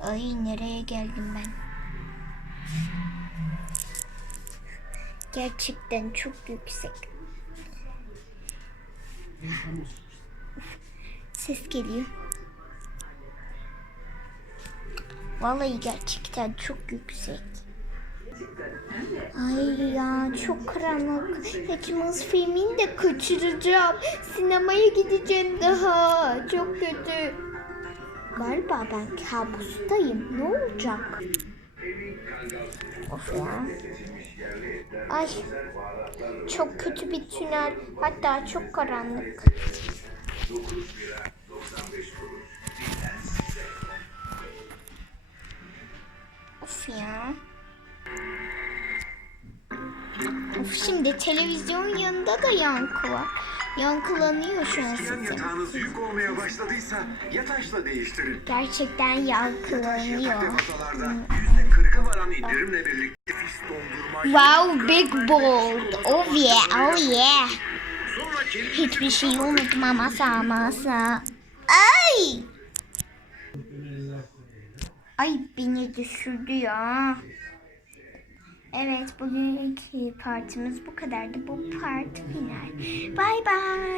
Ay nereye geldim ben? Gerçekten çok yüksek. Ses geliyor. Vallahi gerçekten çok yüksek. Ay ya çok karanlık. Hekimiz filmini de kaçıracağım. Sinemaya gideceğim daha. Çok kötü. Galiba ben kabustayım. Ne olacak? Of ya. Ay. Çok kötü bir tünel. Hatta çok karanlık. Of ya. Of şimdi televizyon yanında da yankı var. Yankılanıyor şu an Eskiden sesim. yatağınız yük olmaya başladıysa yataşla değiştirin. Gerçekten yankılanıyor. mağazalarda yüzde kırka varan indirimle birlikte fis dondurma. Wow, big bold. Oh yeah, oh yeah. Hiçbir şeyi unutma masa masa. Ay! Ay beni düşürdü ya. Evet bugünkü partimiz bu kadardı. Bu part final. Bye. Ups.